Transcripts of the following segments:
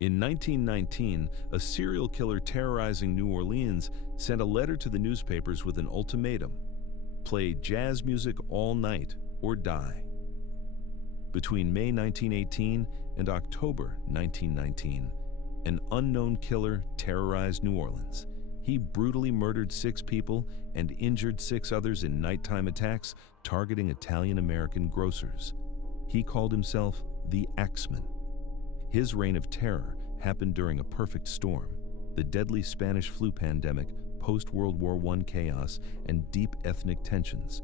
In 1919, a serial killer terrorizing New Orleans sent a letter to the newspapers with an ultimatum: play jazz music all night or die. Between May 1918 and October 1919, an unknown killer terrorized New Orleans. He brutally murdered 6 people and injured 6 others in nighttime attacks targeting Italian-American grocers. He called himself the Axeman. His reign of terror happened during a perfect storm: the deadly Spanish flu pandemic, post-World War I chaos, and deep ethnic tensions.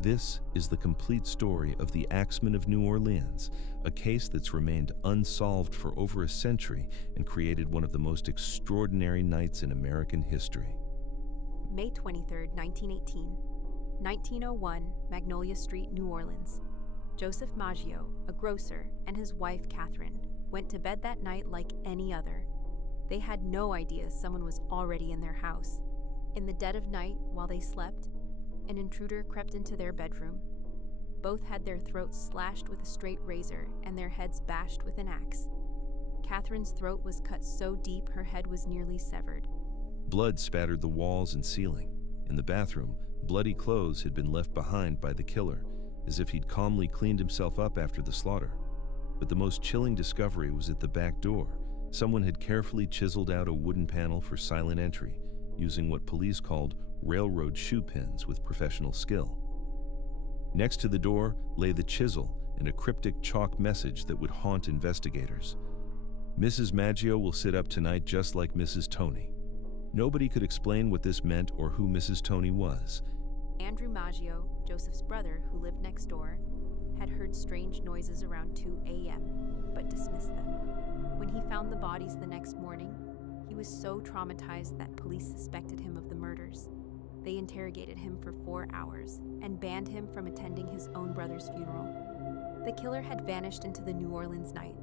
This is the complete story of the Axeman of New Orleans, a case that's remained unsolved for over a century and created one of the most extraordinary nights in American history. May 23, 1918, 1901, Magnolia Street, New Orleans. Joseph Maggio, a grocer, and his wife Catherine went to bed that night like any other. They had no idea someone was already in their house. In the dead of night, while they slept, an intruder crept into their bedroom. Both had their throats slashed with a straight razor and their heads bashed with an axe. Catherine's throat was cut so deep her head was nearly severed. Blood spattered the walls and ceiling. In the bathroom, bloody clothes had been left behind by the killer, as if he'd calmly cleaned himself up after the slaughter. But the most chilling discovery was at the back door. Someone had carefully chiseled out a wooden panel for silent entry, using what police called railroad shoe pins with professional skill. Next to the door lay the chisel and a cryptic chalk message that would haunt investigators. Mrs. Maggio will sit up tonight just like Mrs. Tony. Nobody could explain what this meant or who Mrs. Tony was. Andrew Maggio, Joseph's brother who lived next door, had heard strange noises around 2 a.m., but dismissed them. When he found the bodies the next morning, he was so traumatized that police suspected him of the murders. They interrogated him for 4 hours and banned him from attending his own brother's funeral. The killer had vanished into the New Orleans night.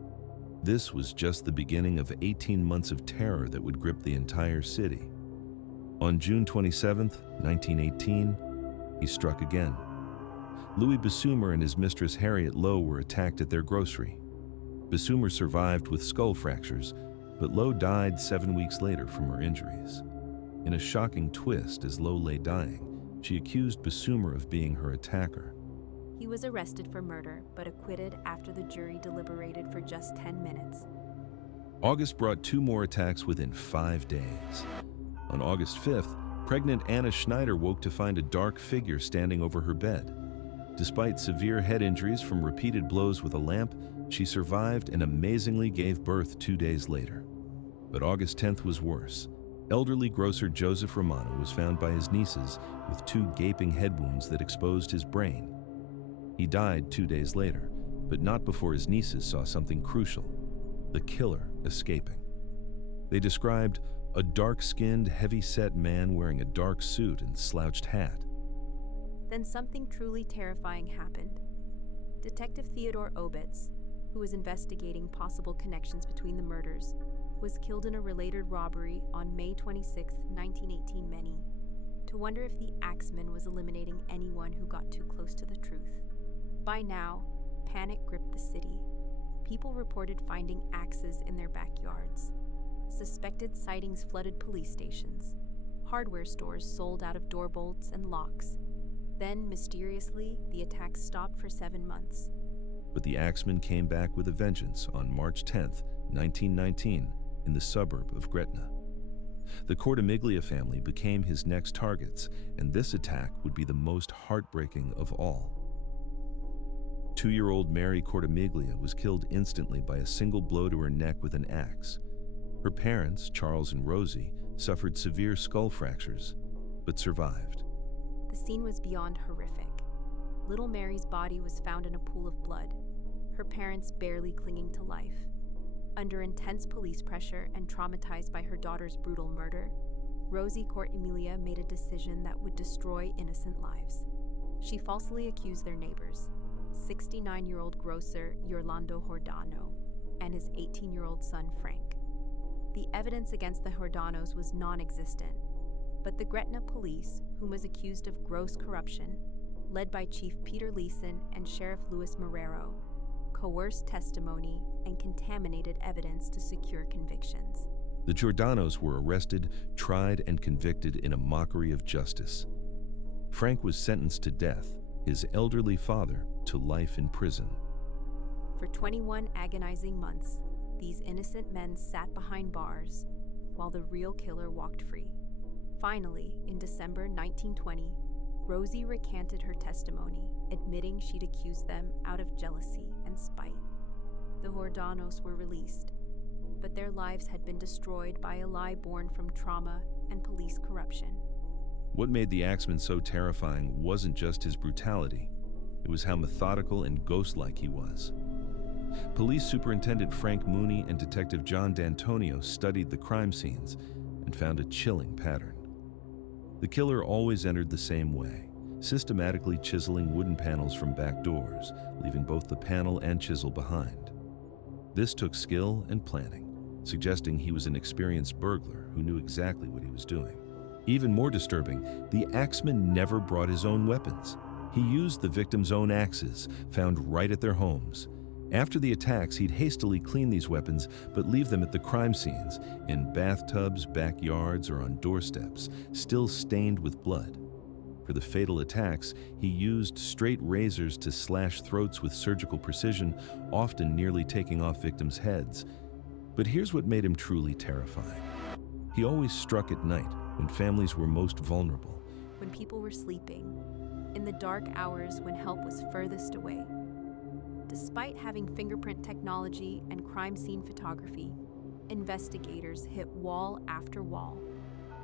This was just the beginning of 18 months of terror that would grip the entire city. On June 27, 1918, he struck again. Louis Bessumer and his mistress Harriet Lowe were attacked at their grocery. Bessumer survived with skull fractures, but Lowe died 7 weeks later from her injuries. In a shocking twist, as Lowe lay dying, she accused Bessumer of being her attacker. He was arrested for murder, but acquitted after the jury deliberated for just 10 minutes. August brought 2 more attacks within 5 days. On August 5th, pregnant Anna Schneider woke to find a dark figure standing over her bed. Despite severe head injuries from repeated blows with a lamp, she survived and amazingly gave birth 2 days later. But August 10th was worse. Elderly grocer Joseph Romano was found by his nieces with 2 gaping head wounds that exposed his brain. He died 2 days later, but not before his nieces saw something crucial: the killer escaping. They described a dark-skinned, heavy-set man wearing a dark suit and slouched hat. Then something truly terrifying happened. Detective Theodore Obitz, who was investigating possible connections between the murders, was killed in a related robbery on May 26, 1918 Many, to wonder if the Axeman was eliminating anyone who got too close to the truth. By now, panic gripped the city. People reported finding axes in their backyards. Suspected sightings flooded police stations. Hardware stores sold out of door bolts and locks. Then, mysteriously, the attacks stopped for 7 months. But the Axeman came back with a vengeance on March 10, 1919, in the suburb of Gretna. The Cortimiglia family became his next targets, and this attack would be the most heartbreaking of all. 2-year-old Mary Cortimiglia was killed instantly by a single blow to her neck with an axe. Her parents, Charles and Rosie, suffered severe skull fractures, but survived. The scene was beyond horrific. Little Mary's body was found in a pool of blood, her parents barely clinging to life. Under intense police pressure and traumatized by her daughter's brutal murder, Rosie Cortimiglia made a decision that would destroy innocent lives. She falsely accused their neighbors, 69-year-old grocer Orlando Jordano and his 18-year-old son Frank. The evidence against the Jordanos was non-existent, but the Gretna police, whom was accused of gross corruption, led by Chief Peter Leeson and Sheriff Louis Marrero, coerced testimony, and contaminated evidence to secure convictions. The Giordanos were arrested, tried, and convicted in a mockery of justice. Frank was sentenced to death, his elderly father to life in prison. For 21 agonizing months, these innocent men sat behind bars while the real killer walked free. Finally, in December 1920, Rosie recanted her testimony, admitting she'd accused them out of jealousy and spite. The Giordanos were released, but their lives had been destroyed by a lie born from trauma and police corruption. What made the Axeman so terrifying wasn't just his brutality, it was how methodical and ghost-like he was. Police Superintendent Frank Mooney and Detective John D'Antonio studied the crime scenes and found a chilling pattern. The killer always entered the same way, systematically chiseling wooden panels from back doors, leaving both the panel and chisel behind. This took skill and planning, suggesting he was an experienced burglar who knew exactly what he was doing. Even more disturbing, the Axeman never brought his own weapons. He used the victims' own axes, found right at their homes. After the attacks, he'd hastily clean these weapons, but leave them at the crime scenes, in bathtubs, backyards, or on doorsteps, still stained with blood. For the fatal attacks, he used straight razors to slash throats with surgical precision, often nearly taking off victims' heads. But here's what made him truly terrifying. He always struck at night, when families were most vulnerable. When people were sleeping, in the dark hours when help was furthest away. Despite having fingerprint technology and crime scene photography, investigators hit wall after wall.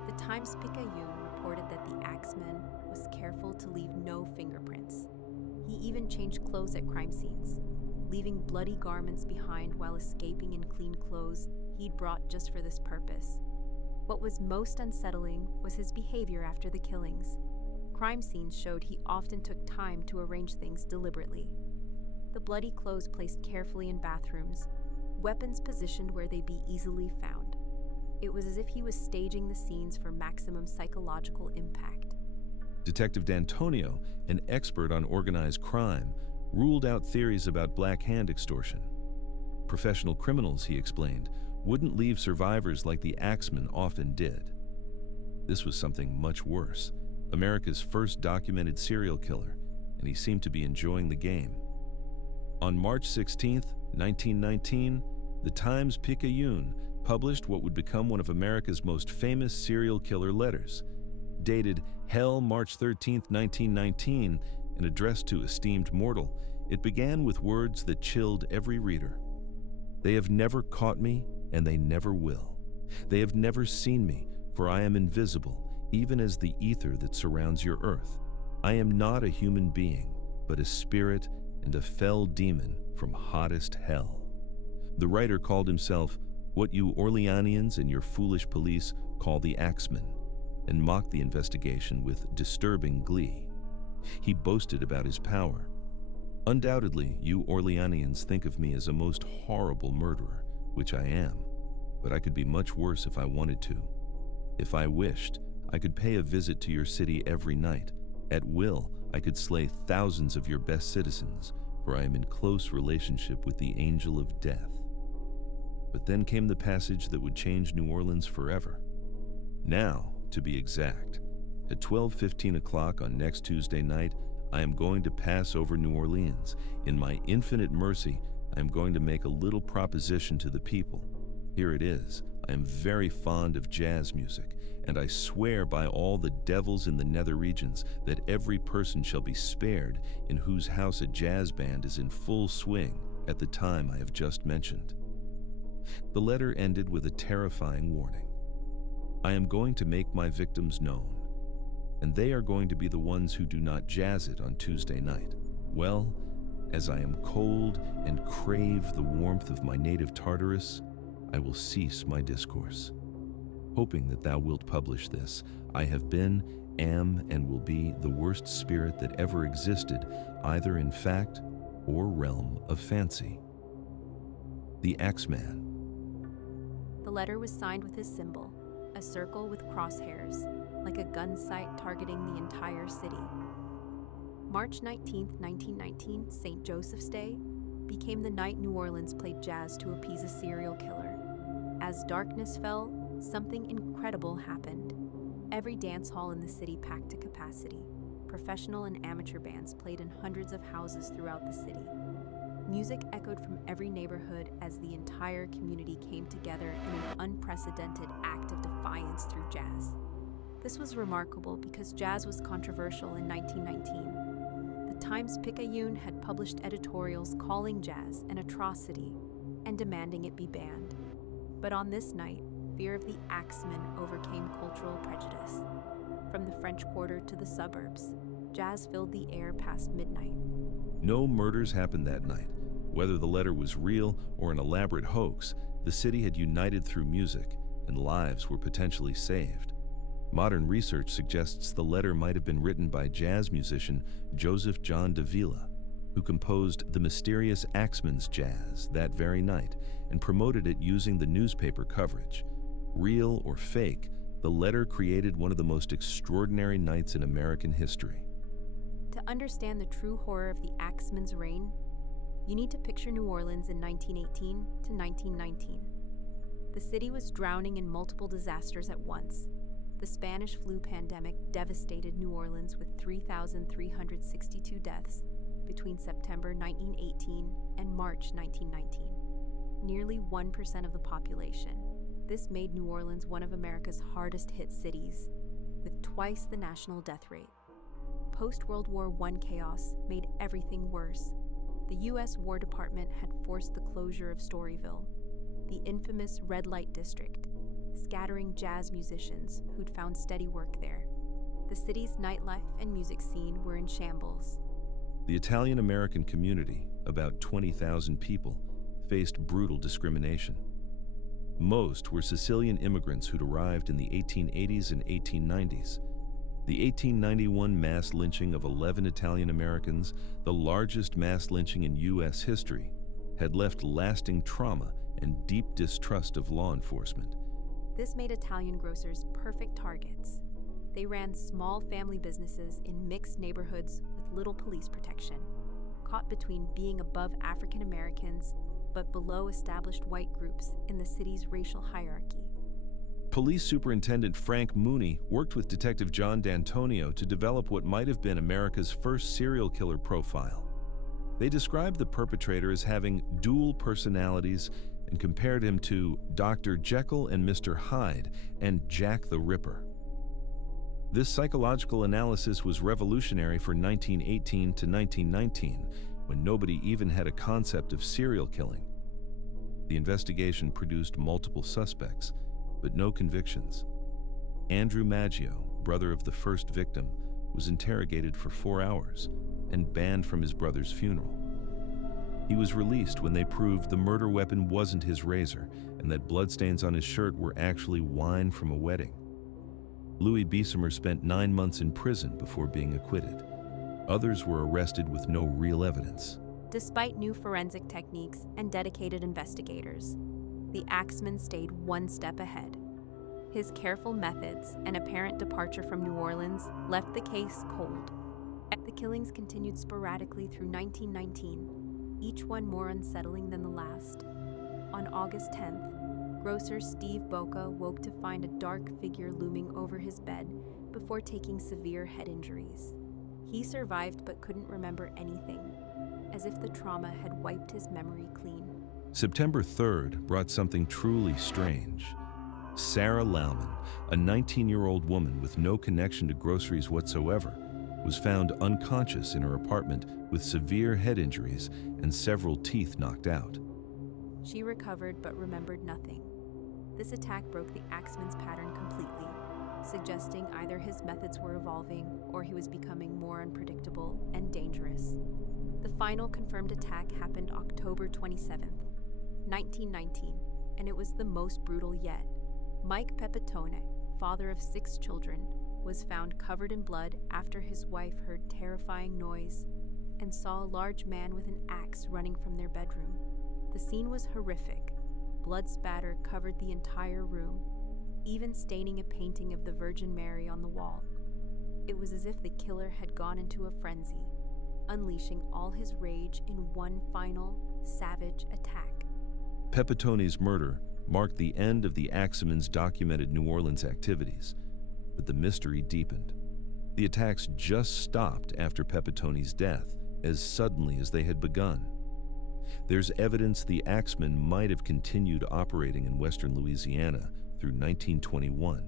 The Times-Picayune reported that the Axeman was careful to leave no fingerprints. He even changed clothes at crime scenes, leaving bloody garments behind while escaping in clean clothes he'd brought just for this purpose. What was most unsettling was his behavior after the killings. Crime scenes showed he often took time to arrange things deliberately. The bloody clothes placed carefully in bathrooms, weapons positioned where they'd be easily found. It was as if he was staging the scenes for maximum psychological impact. Detective D'Antonio, an expert on organized crime, ruled out theories about black hand extortion. Professional criminals, he explained, wouldn't leave survivors like the Axeman often did. This was something much worse, America's first documented serial killer, and he seemed to be enjoying the game. On March 16, 1919, the Times-Picayune published what would become one of America's most famous serial killer letters. Dated Hell, March 13, 1919, and addressed to esteemed mortal, it began with words that chilled every reader. They have never caught me, and they never will. They have never seen me, for I am invisible, even as the ether that surrounds your earth. I am not a human being, but a spirit and a fell demon from hottest hell. The writer called himself what you Orleanians and your foolish police call the Axeman, and mocked the investigation with disturbing glee. He boasted about his power. Undoubtedly, you Orleanians think of me as a most horrible murderer, which I am, but I could be much worse if I wanted to. If I wished, I could pay a visit to your city every night. At will, I could slay thousands of your best citizens, for I am in close relationship with the angel of death. But then came the passage that would change New Orleans forever. Now, to be exact, at 12:15 o'clock on next Tuesday night, I am going to pass over New Orleans. In my infinite mercy, I am going to make a little proposition to the people. Here it is. I am very fond of jazz music, and I swear by all the devils in the nether regions that every person shall be spared in whose house a jazz band is in full swing at the time I have just mentioned. The letter ended with a terrifying warning. I am going to make my victims known, and they are going to be the ones who do not jazz it on Tuesday night. Well, as I am cold and crave the warmth of my native Tartarus, I will cease my discourse. Hoping that thou wilt publish this, I have been, am, and will be the worst spirit that ever existed, either in fact or realm of fancy. The Axeman. The letter was signed with his symbol, a circle with crosshairs, like a gun sight targeting the entire city. March 19, 1919, St. Joseph's Day, became the night New Orleans played jazz to appease a serial killer. As darkness fell, something incredible happened. Every dance hall in the city packed to capacity. Professional and amateur bands played in hundreds of houses throughout the city. Music echoed from every neighborhood as the entire community came together in an unprecedented act of defiance through jazz. This was remarkable because jazz was controversial in 1919. The Times-Picayune had published editorials calling jazz an atrocity and demanding it be banned. But on this night, fear of the Axeman overcame cultural prejudice. From the French Quarter to the suburbs, jazz filled the air past midnight. No murders happened that night. Whether the letter was real or an elaborate hoax, the city had united through music, and lives were potentially saved. Modern research suggests the letter might have been written by jazz musician Joseph John Davila, who composed the mysterious Axeman's Jazz that very night and promoted it using the newspaper coverage. Real or fake, the letter created one of the most extraordinary nights in American history. To understand the true horror of the Axeman's reign, you need to picture New Orleans in 1918 to 1919. The city was drowning in multiple disasters at once. The Spanish flu pandemic devastated New Orleans with 3,362 deaths between September 1918 and March 1919. Nearly 1% of the population. This made New Orleans one of America's hardest-hit cities, with twice the national death rate. Post-World War I chaos made everything worse. The U.S. War Department had forced the closure of Storyville, the infamous red light district, scattering jazz musicians who'd found steady work there. The city's nightlife and music scene were in shambles. The Italian-American community, about 20,000 people, faced brutal discrimination. Most were Sicilian immigrants who'd arrived in the 1880s and 1890s. The 1891 mass lynching of 11 Italian Americans, the largest mass lynching in U.S. history, had left lasting trauma and deep distrust of law enforcement. This made Italian grocers perfect targets. They ran small family businesses in mixed neighborhoods with little police protection, caught between being above African Americans but below established white groups in the city's racial hierarchy. Police Superintendent Frank Mooney worked with Detective John D'Antonio to develop what might have been America's first serial killer profile. They described the perpetrator as having dual personalities and compared him to Dr. Jekyll and Mr. Hyde and Jack the Ripper. This psychological analysis was revolutionary for 1918 to 1919, when nobody even had a concept of serial killing. The investigation produced multiple suspects, but no convictions. Andrew Maggio, brother of the first victim, was interrogated for 4 hours and banned from his brother's funeral. He was released when they proved the murder weapon wasn't his razor and that bloodstains on his shirt were actually wine from a wedding. Louis Beesimer spent 9 months in prison before being acquitted. Others were arrested with no real evidence. Despite new forensic techniques and dedicated investigators, the Axeman stayed one step ahead. His careful methods and apparent departure from New Orleans left the case cold. The killings continued sporadically through 1919, each one more unsettling than the last. On August 10th, grocer Steve Boca woke to find a dark figure looming over his bed before taking severe head injuries. He survived but couldn't remember anything, as if the trauma had wiped his memory clean. September 3rd brought something truly strange. Sarah Lauman, a 19-year-old woman with no connection to groceries whatsoever, was found unconscious in her apartment with severe head injuries and several teeth knocked out. She recovered but remembered nothing. This attack broke the Axeman's pattern completely, suggesting either his methods were evolving or he was becoming more unpredictable and dangerous. The final confirmed attack happened October 27th, 1919, and it was the most brutal yet. Mike Pepitone, father of 6 children, was found covered in blood after his wife heard terrifying noise and saw a large man with an axe running from their bedroom. The scene was horrific. Blood spatter covered the entire room, even staining a painting of the Virgin Mary on the wall. It was as if the killer had gone into a frenzy, unleashing all his rage in one final, savage attack. Pepitoni's murder marked the end of the Axeman's documented New Orleans activities, but the mystery deepened. The attacks just stopped after Pepitoni's death, as suddenly as they had begun. There's evidence the Axeman might have continued operating in western Louisiana through 1921,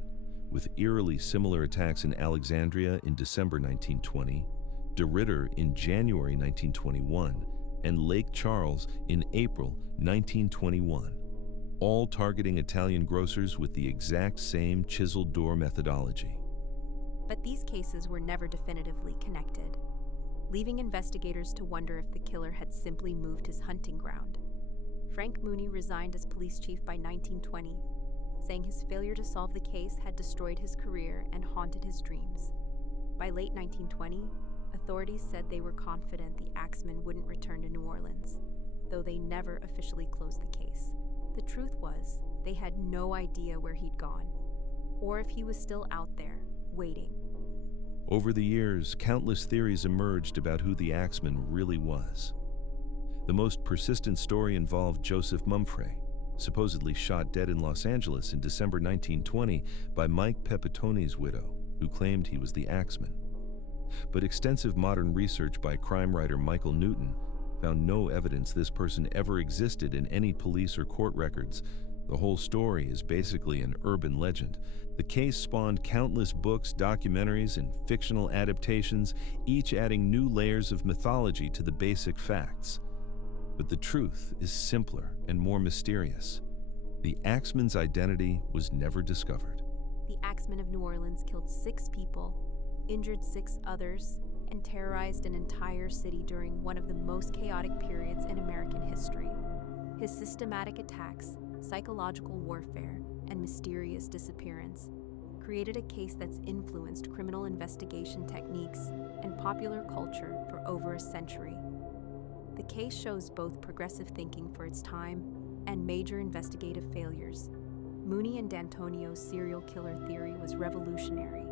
with eerily similar attacks in Alexandria in December 1920, DeRidder in January 1921, and Lake Charles in April 1921, all targeting Italian grocers with the exact same chiseled door methodology. But these cases were never definitively connected, leaving investigators to wonder if the killer had simply moved his hunting ground. Frank Mooney resigned as police chief by 1920, saying his failure to solve the case had destroyed his career and haunted his dreams. By late 1920, authorities said they were confident the Axeman wouldn't return to New Orleans, though they never officially closed the case. The truth was, they had no idea where he'd gone, or if he was still out there, waiting. Over the years, countless theories emerged about who the Axeman really was. The most persistent story involved Joseph Mumfre, supposedly shot dead in Los Angeles in December 1920 by Mike Pepitoni's widow, who claimed he was the Axeman. But extensive modern research by crime writer Michael Newton found no evidence this person ever existed in any police or court records. The whole story is basically an urban legend. The case spawned countless books, documentaries, and fictional adaptations, each adding new layers of mythology to the basic facts. But the truth is simpler and more mysterious. The Axeman's identity was never discovered. The Axeman of New Orleans killed 6 people, injured 6 others, and terrorized an entire city during one of the most chaotic periods in American history. His systematic attacks, psychological warfare, and mysterious disappearance created a case that's influenced criminal investigation techniques and popular culture for over a century. The case shows both progressive thinking for its time and major investigative failures. Mooney and D'Antonio's serial killer theory was revolutionary,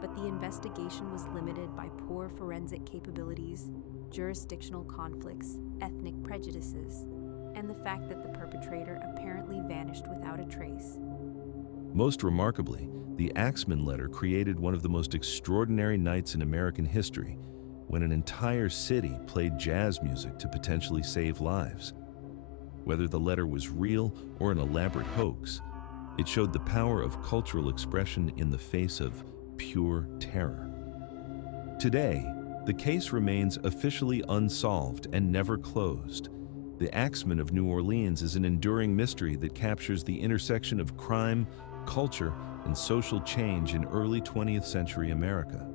but the investigation was limited by poor forensic capabilities, jurisdictional conflicts, ethnic prejudices, and the fact that the perpetrator apparently vanished without a trace. Most remarkably, the Axeman letter created one of the most extraordinary nights in American history, when an entire city played jazz music to potentially save lives. Whether the letter was real or an elaborate hoax, it showed the power of cultural expression in the face of pure terror. Today, the case remains officially unsolved and never closed. The Axeman of New Orleans is an enduring mystery that captures the intersection of crime, culture, and social change in early 20th century America.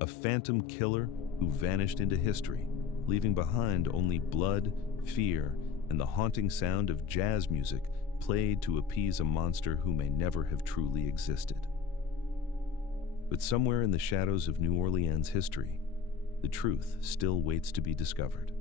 A phantom killer who vanished into history, leaving behind only blood, fear, and the haunting sound of jazz music played to appease a monster who may never have truly existed. But somewhere in the shadows of New Orleans history, the truth still waits to be discovered.